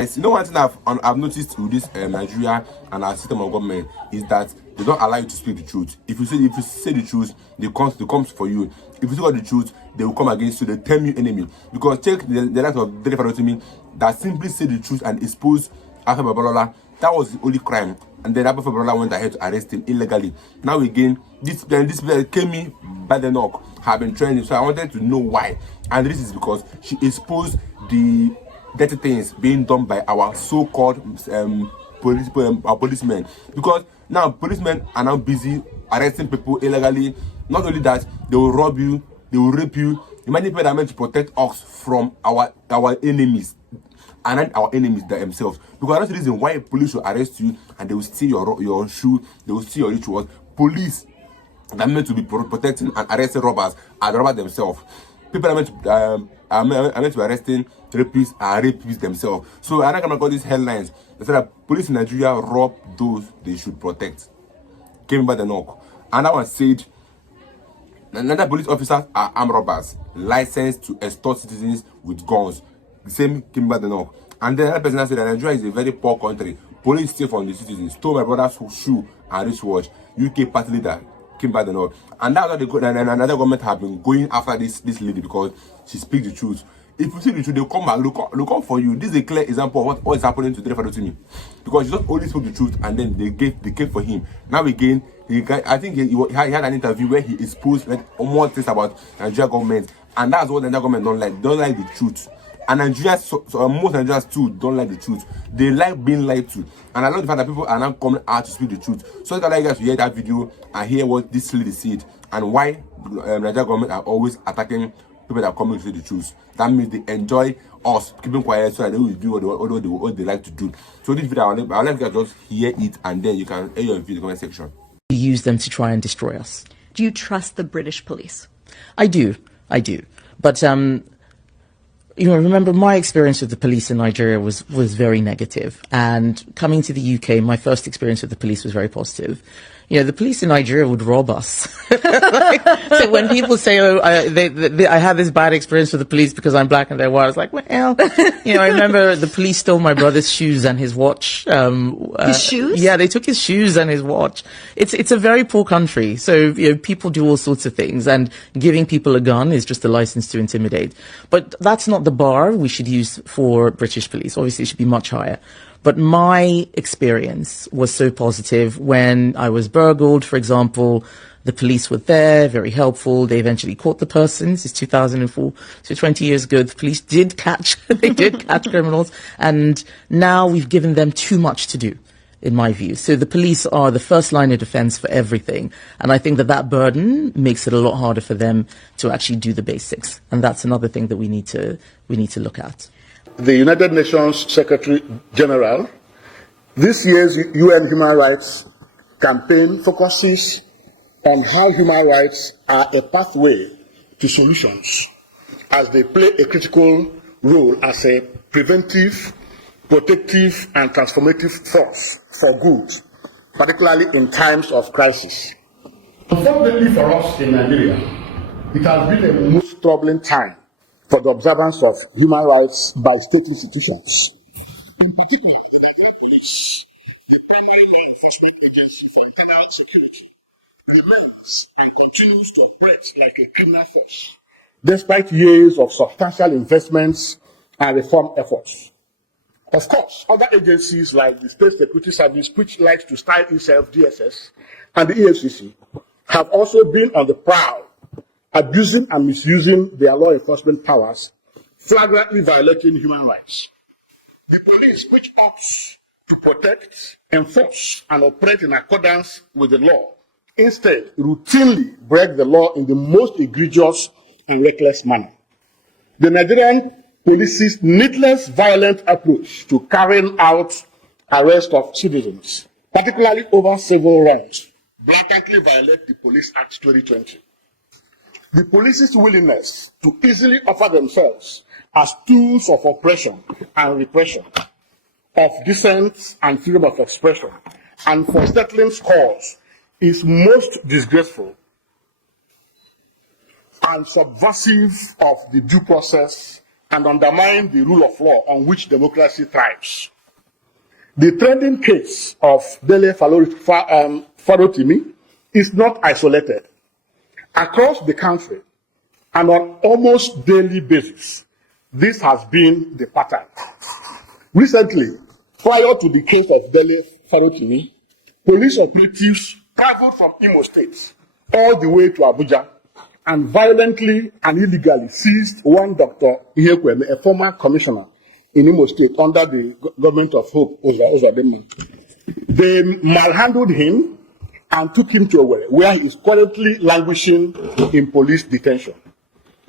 You know, one thing I've noticed with this Nigeria and our system of government is that they don't allow you to speak the truth. If you say the truth, they come for you. If you say the truth, they will come against you. They term you enemy. Because take the likes of Dele that simply say the truth and expose Alpha Babalola. That was the only crime. And then Alpha Babalola went ahead to arrest him illegally. Now again, this Kemi Badenoch have been trending. So I wanted to know why. And this is because she exposed the dirty things being done by our so-called policemen. Because now policemen are now busy arresting people illegally. Not only that, they will rob you, they will rape you. Imagine people that are meant to protect us from our enemies, and not our enemies themselves. Because that's the reason why police will arrest you and they will steal your shoe, they will steal your rituals. Police that are meant to be protecting and arresting robbers are the robbers themselves. People are meant to be arresting rapists and rapists themselves. So I'm not gonna call these headlines. They said that police in Nigeria rob those they should protect. Kemi Badenoch. And that one said another police officers are armed robbers, licensed to extort citizens with guns. The same Kemi Badenoch. And then another person said that Nigeria is a very poor country. Police steal from the citizens, stole my brother's shoe and wristwatch. UK party leader Kemi Badenoch. And that's why another government have been going after this lady, because she speaks the truth. If you see the truth, they'll come back, they'll come for you. This is a clear example of what is happening to Dele to me. Because she just only spoke the truth and then they came for him. Now again, I think he had an interview where he exposed more things about Nigeria government. And that's what the Nigeria government don't like. They don't like the truth. And Nigerians, most Nigerians too, don't like the truth. They like being lied to. And I love the fact that people are now coming out to speak the truth. So I'd like you guys to hear that video and hear what this lady said and why Nigeria government are always attacking people that are coming to say the truth. That means they enjoy us keeping quiet so that they will do what they like to do. So this video, I'll let you guys just hear it and then you can air your view in the comment section. Use them to try and destroy us. Do you trust the British police? I do. But remember my experience with the police in Nigeria was very negative. And coming to the UK, my first experience with the police was very positive. The police in Nigeria would rob us. So when people say, "Oh, I had this bad experience with the police because I'm black and they're white," I was like, "Well, I remember the police stole my brother's shoes and his watch." His shoes? Yeah, they took his shoes and his watch. It's a very poor country, so people do all sorts of things, and giving people a gun is just a license to intimidate. But that's not the bar we should use for British police. Obviously, it should be much higher. But my experience was so positive. When I was burgled, for example, the police were there, very helpful. They eventually caught the person. This is 2004, so 20 years ago. The police did catch criminals, and now we've given them too much to do, in my view. So the police are the first line of defense for everything, and I think that burden makes it a lot harder for them to actually do the basics, and that's another thing that we need to look at. The United Nations Secretary General, this year's UN Human Rights campaign focuses on how human rights are a pathway to solutions, as they play a critical role as a preventive, protective, and transformative force for good, particularly in times of crisis. Unfortunately for us in Nigeria, it has been a most troubling time for the observance of human rights by state institutions. In particular, the Nigerian police, the primary law enforcement agency for internal security, remains and continues to operate like a criminal force, despite years of substantial investments and reform efforts. Of course, other agencies like the State Security Service, which likes to style itself DSS, and the EFCC, have also been on the prowl, abusing and misusing their law enforcement powers, flagrantly violating human rights. The police, which opts to protect, enforce, and operate in accordance with the law, instead routinely break the law in the most egregious and reckless manner. The Nigerian police's needless violent approach to carrying out arrest of citizens, particularly over civil wrongs, blatantly violate the Police Act 2020. The police's willingness to easily offer themselves as tools of oppression and repression of dissent and freedom of expression and for settling scores is most disgraceful and subversive of the due process and undermine the rule of law on which democracy thrives. The trending case of Dele Farotimi is not isolated. Across the country and on almost daily basis, this has been the pattern. Recently, prior to the case of Dele Farotimi, police operatives traveled from Imo State all the way to Abuja and violently and illegally seized one Dr. Ihekweme, a former commissioner in Imo State under the government of Hope Uzodimma. They malhandled him and took him to Owerri, where he is currently languishing in police detention.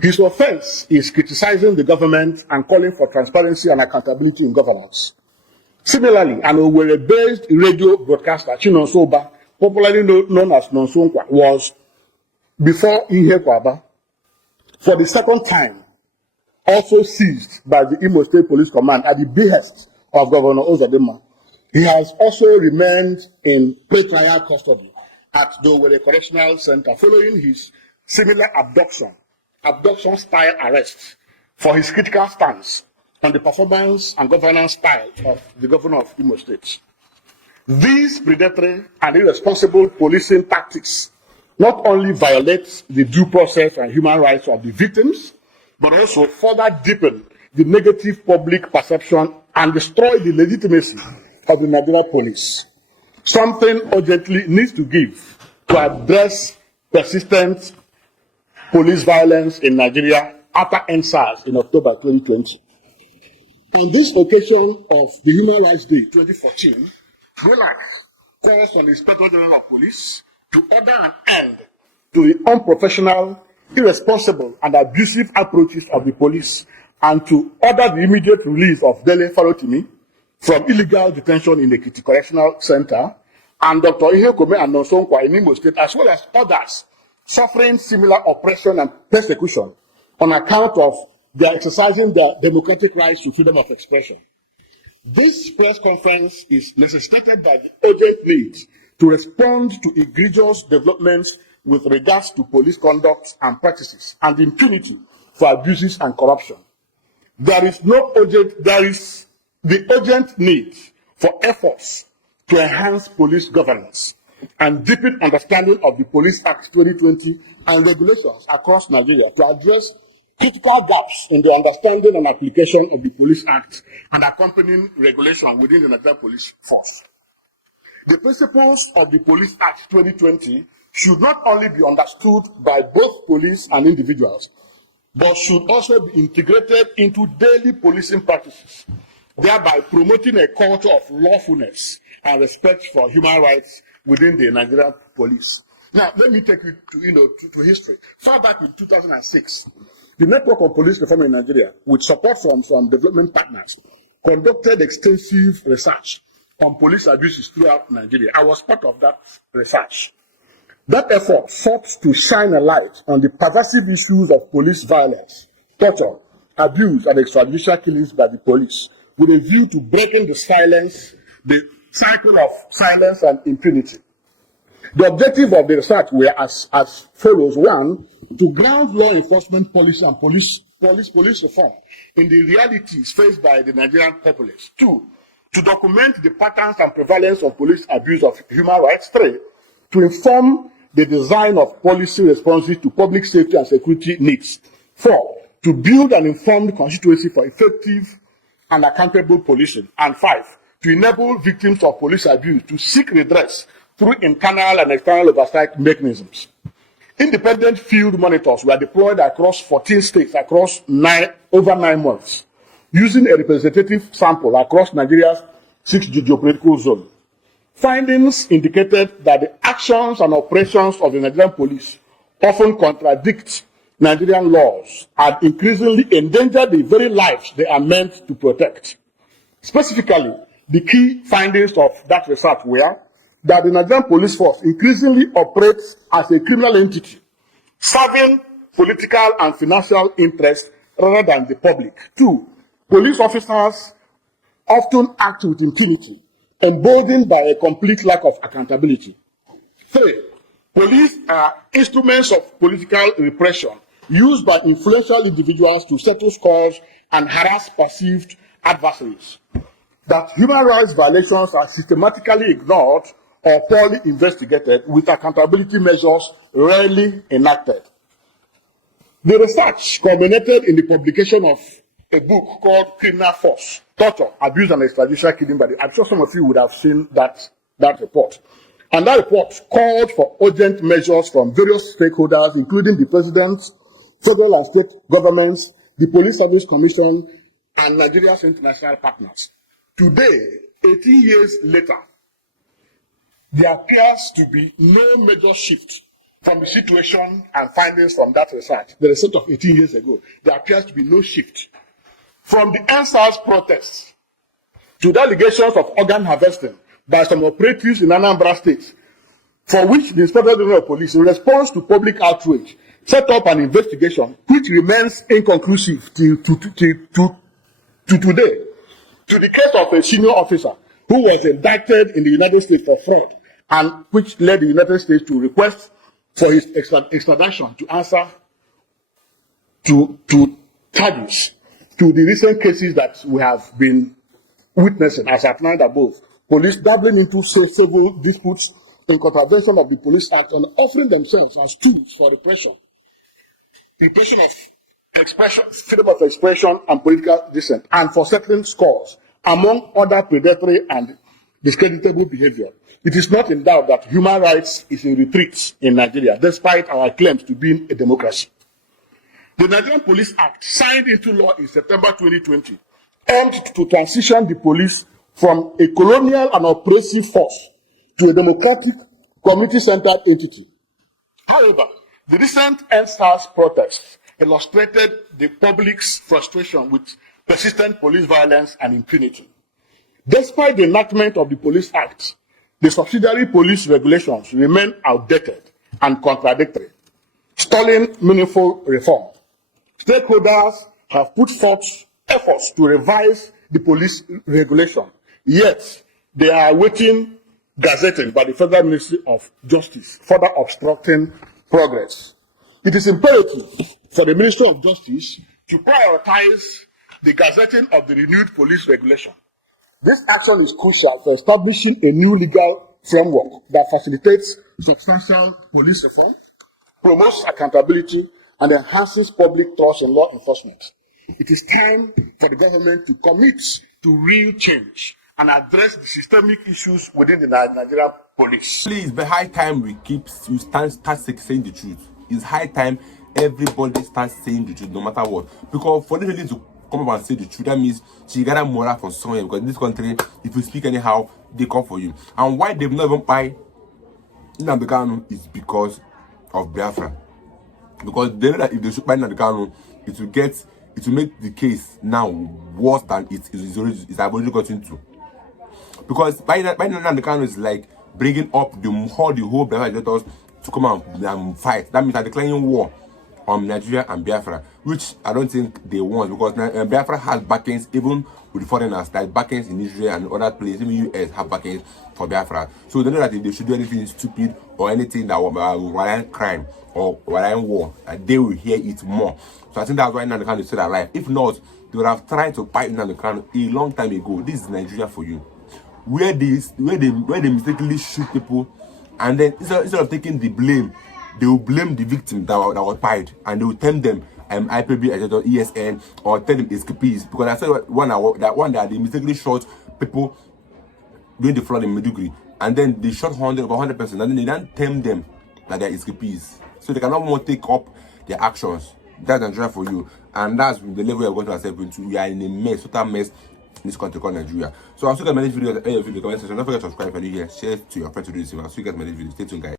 His offense is criticizing the government and calling for transparency and accountability in governance. Similarly, an Owerri-based radio broadcaster, Chinonsoba, popularly known as Nonsonkwa, was, before Ihekwaba, for the second time, also seized by the Imo State Police Command at the behest of Governor Uzodimma. He has also remained in pre-trial custody at the Owerri Correctional Center following his similar abduction-style arrest for his critical stance on the performance and governance style of the governor of Imo State. These predatory and irresponsible policing tactics not only violate the due process and human rights of the victims, but also further deepen the negative public perception and destroy the legitimacy of the Nigeria police. Something urgently needs to give to address persistent police violence in Nigeria after NSAS in October 2020. On this occasion of the Human Rights Day 2014, RELAC calls on the Inspector General of Police to order an end to the unprofessional, irresponsible, and abusive approaches of the police and to order the immediate release of Dele Farotimi from illegal detention in the Ekiti Correctional Center and Dr. Ihekweme and Nonsonkwa in Imo State, as well as others suffering similar oppression and persecution on account of their exercising their democratic rights to freedom of expression. This press conference is necessitated by the urgent need to respond to egregious developments with regards to police conduct and practices and impunity for abuses and corruption. There is the urgent need for efforts to enhance police governance and deepen understanding of the Police Act 2020 and regulations across Nigeria to address critical gaps in the understanding and application of the Police Act and accompanying regulation within the Nigerian police force. The principles of the Police Act 2020 should not only be understood by both police and individuals, but should also be integrated into daily policing practices, thereby promoting a culture of lawfulness and respect for human rights within the Nigerian police. Now, let me take you to history. Far back in 2006, the Network of Police Reform in Nigeria, with support from some development partners, conducted extensive research on police abuses throughout Nigeria. I was part of that research. That effort sought to shine a light on the pervasive issues of police violence, torture, abuse, and extrajudicial killings by the police, with a view to breaking the cycle of silence and impunity. The objective of the research were as follows: one, to ground law enforcement policy and police reform in the realities faced by the Nigerian populace. Two, to document the patterns and prevalence of police abuse of human rights. Three, to inform the design of policy responses to public safety and security needs. Four, to build an informed constituency for effective and accountable policing. And five, to enable victims of police abuse to seek redress through internal and external oversight mechanisms. Independent field monitors were deployed across 14 states across over 9 months, using a representative sample across Nigeria's 6 geopolitical zones. Findings indicated that the actions and operations of the Nigerian police often contradict Nigerian laws and increasingly endanger the very lives they are meant to protect. Specifically, the key findings of that research were that the Nigerian police force increasingly operates as a criminal entity, serving political and financial interests rather than the public. Two, police officers often act with impunity, emboldened by a complete lack of accountability. Three, police are instruments of political repression used by influential individuals to settle scores and harass perceived adversaries. That human rights violations are systematically ignored or poorly investigated, with accountability measures rarely enacted. The research culminated in the publication of a book called Criminal Force: Torture, Abuse and Extrajudicial Killing by the... I'm sure some of you would have seen that report. And that report called for urgent measures from various stakeholders, including the President, federal and state governments, the Police Service Commission, and Nigeria's international partners. Today, 18 years later, there appears to be no major shift from the situation and findings from that research. The result of 18 years ago, there appears to be no shift. From the NSAS protests to the allegations of organ harvesting by some operatives in Anambra State, for which the Inspector General of Police, in response to public outrage, set up an investigation which remains inconclusive till today, to the case of a senior officer who was indicted in the United States for fraud, and which led the United States to request for his extradition to answer to charges, to the recent cases that we have been witnessing, as outlined above. Police dabbling into civil disputes in contravention of the Police Act and offering themselves as tools for repression of expression, freedom of expression and political dissent, and for settling scores, among other predatory and discreditable behavior. It is not in doubt that human rights is in retreat in Nigeria, despite our claims to being a democracy. The Nigerian Police Act, signed into law in September 2020, aimed to transition the police from a colonial and oppressive force to a democratic, community-centered entity. However, the recent NSAS protests illustrated the public's frustration with persistent police violence and impunity. Despite the enactment of the Police Act, the subsidiary police regulations remain outdated and contradictory, stalling meaningful reform. Stakeholders have put forth efforts to revise the police regulation, yet they are awaiting gazetting by the Federal Ministry of Justice, further obstructing progress. It is imperative for the Ministry of Justice to prioritize the gazetting of the renewed police regulation. This action is crucial for establishing a new legal framework that facilitates substantial police reform, promotes accountability, and enhances public trust in law enforcement. It is time for the government to commit to real change and address the systemic issues within the Nigerian police. Please, but high time we start saying the truth. It's high time everybody starts saying the truth, no matter what. Because for this lady to come up and say the truth, that means she got a moral from somewhere. Because in this country, if you speak anyhow, they come for you. And why they've not even buy Nnamdi Kanu is because of Biafra. Because they know that if they should buy Nnamdi Kanu, it will make the case now worse than it's already got into. Because by Nnamdi Kanu is like bringing up the whole Biafra agitators to come and fight. That means they're declaring war on Nigeria and Biafra, which I don't think they want, because Biafra has backings even with foreigners, like backings in Israel and other places. Even US have backings for Biafra. So they know that if they should do anything stupid or anything that will warrant crime or warrant war, they will hear it more. So I think that's why Nnamdi Kanu is still alive. If not, they would have tried to fight Nnamdi Kanu a long time ago. This is Nigeria for you, where they mistakenly shoot people, and then instead of taking the blame, they will blame the victim that was fired, and they will tell them IPB, ESN, or tell them escapees. Because I said one that they mistakenly shot people during the flood in Maiduguri, and then they shot 100%, and then they don't tell them that they're escapees. So they cannot more take up their actions. That's Nigeria for you, and that's the level we are going to accept into. We are in a mess, total mess in this country called Nigeria. So I'll see you guys in my next video in the comment section. Don't forget to subscribe if you're new here. Share to your friends to do this. I'll see you guys in my next video. Stay tuned, guys.